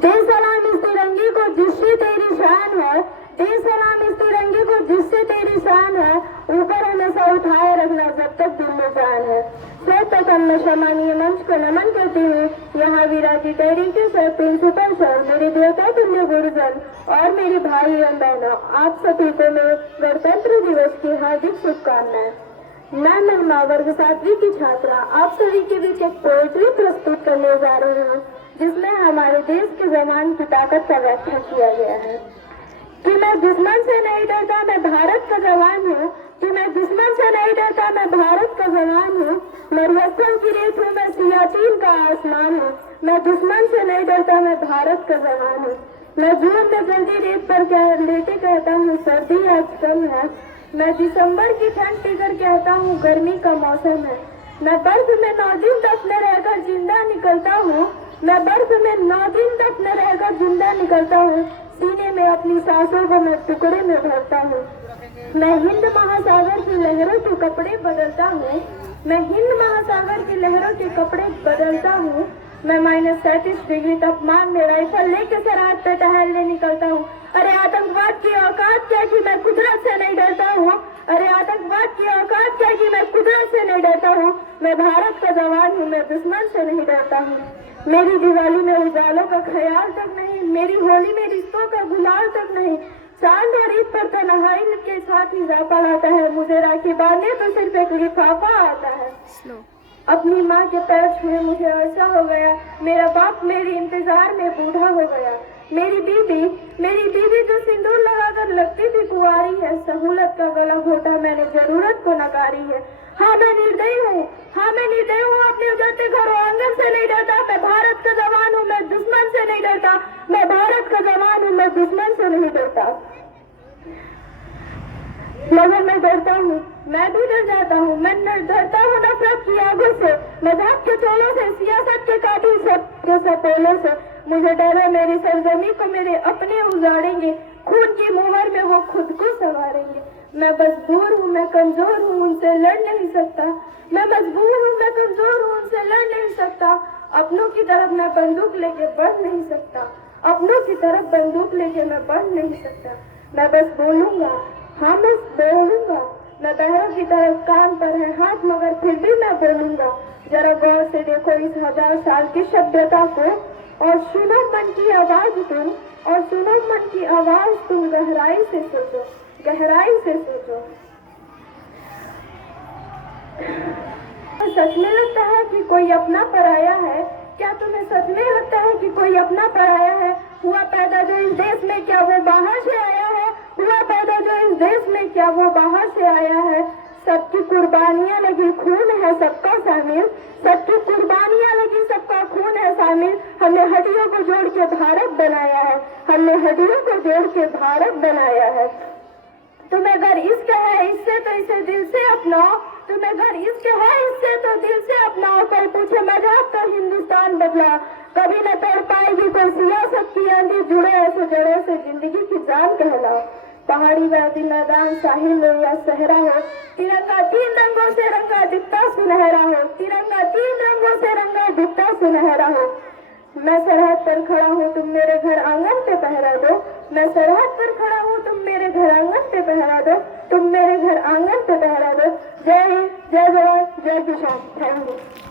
दे सलाम इस तिरंगे को जिससे तेरी शान है, दे सलाम इस तिरंगे को जिससे तेरी शान है, ऊपर हमेशा उठाए रखना जब तक दिल में जान है। सर्वप्रथम मैं सम्मानीय मंच को नमन करती हूँ। यहाँ विराजी डायरेक्टर सर, प्रिंसिपल सर, मेरे देवता तुल्य गुरुजन और मेरे भाई एवं बहनों, आप सभी को मैं गणतंत्र दिवस की हार्दिक शुभकामनाएं। मैं महिमा वर्ग 7वीं की छात्रा आप सभी के बीच एक पोएट्री प्रस्तुत करने जा रही हूँ, जिसमें हमारे देश के जवान की ताकत का व्याख्या किया गया है। कि मैं दुश्मन से नहीं डरता, मैं भारत का जवान हूँ। कि मैं दुश्मन से नहीं डरता, मैं भारत का जवान हूँ। मैं रस्सों की रेत हूँ, मैं सियाचिन का आसमान हूँ। मैं दुश्मन से नहीं डरता, मैं भारत का जवान हूँ। मैं जून में जल्दी रेत पर लेके कहता हूँ सर्दी आज कम है। मैं दिसंबर की ठंड पीकर कहता हूँ गर्मी का मौसम है। मैं बर्फ में 9 दिन तक न रहकर जिंदा निकलता हूँ। मैं बर्फ में 9 दिन तक न रहकर जिंदा निकलता हूँ। सीने में अपनी सांसों को मैं टुकड़े में भरता हूँ। मैं हिंद महासागर की लहरों के कपड़े बदलता हूँ। मैं हिंद महासागर की लहरों के कपड़े बदलता हूँ। मैं -37 डिग्री तापमान में राइफल लेके सरहद पे टहलने निकलता हूँ। अरे आतंकवाद की औकात क्या कि मैं कुदरत से नहीं डरता हूँ। अरे आतंकवाद की औकात क्या कि मैं कुदरत से नहीं डरता हूँ। मैं भारत का जवान हूँ, मैं दुश्मन से नहीं डरता हूँ। मेरी दिवाली में उजालों का ख्याल तक नहीं, मेरी होली में रिश्तों का गुलाल तक नहीं। चांद और ईद पर तन्हाई के साथ इजाफा आता है। मुझे राखी बांधने तो सिर्फ एक लिफाफा आता है। अपनी माँ के पैर छुए मुझे अरसा हो गया। मेरा बाप मेरे इंतजार में बूढ़ा हो गया। मेरी बीबी जो सिंदूर लगाकर लगती थी कुंवारी है। सहूलत का गला घोटा मैंने, जरूरत को नकारी है। हाँ मैं निर्दयी हूँ, अपने उजड़ते घरों आंगन से नहीं डरता। मैं भारत का जवान हूँ, मैं दुश्मन से नहीं डरता। मैं भारत का जवान हूँ, मैं दुश्मन से नहीं डरता। मगर मैं डरता हूँ, मैं भी डर जाता हूँ। मैं डरता हूँ नफरत की आगों से, मजाक के चोलों से, सियासत के कातिल के सपोलों से। मुझे डर है मेरी सरजमी को मेरे अपने उजाड़ेंगे। खून की मुहर में वो खुद को संवारेंगे। मैं मजबूर हूँ, मैं कमजोर हूँ, उनसे लड़ नहीं सकता। मैं मजबूर हूँ, मैं कमजोर हूँ, उनसे लड़ नहीं सकता। अपनों की तरफ मैं बंदूक लेके बढ़ नहीं सकता। अपनों की तरफ बंदूक लेके मैं बढ़ नहीं सकता। मैं बस बोलूंगा, हाँ मैं बोलूंगा। मैं बहरों की तरफ कान पर है हाथ, मगर फिर भी मैं बोलूंगा। जरा गौर से देखो इस 1000 साल की सभ्यता को, और सुनो मन की आवाज तुम, और सुनो मन की आवाज तुम। गहराई से सोचो, गहराई से सोचो। सच में लगता है कि कोई अपना पराया है? क्या तुम्हें सच में लगता है कि कोई अपना पराया है? हुआ पैदा जो इस देश में, क्या वो बाहर से आया है? हुआ पैदा जो इस देश में, क्या वो बाहर से आया है? सबकी कुर्बानियां लगी, खून है सबका शामिल। सबकी कुर्बानियां लगी, सबका खून है शामिल। हमने हड्डियों को जोड़ के भारत बनाया है। हमने हड्डियों को जोड़ के भारत बनाया है। तुम्हें अगर इश्क है इससे तो इसे दिल से अपनाओ। तुम्हें अगर इश्क है इससे तो दिल से अपनाओ। कोई पूछे मजाक का हिंदुस्तान बदला, कभी न तोड़ पाएगी कोई सियासत की आंधी। जुड़े ऐसे जड़ों से जिंदगी की जान कहलाओ। पहाड़ी वादी मैदान साहिल हो या सहरा हो, तिरंगा 3 रंगों से रंगा दिखता सुनहरा हो। तिरंगा 3 रंगों से रंगा दिखता सुनहरा हो। मैं सरहद पर खड़ा हूँ, तुम मेरे घर आंगन पे पहरा दो। मैं सरहद पर खड़ा हूँ, तुम मेरे घर आंगन पे पहरा दो। तुम मेरे घर आंगन पे पहरा दो। जय हिंद, जय जवान, जय किसान। Thank you.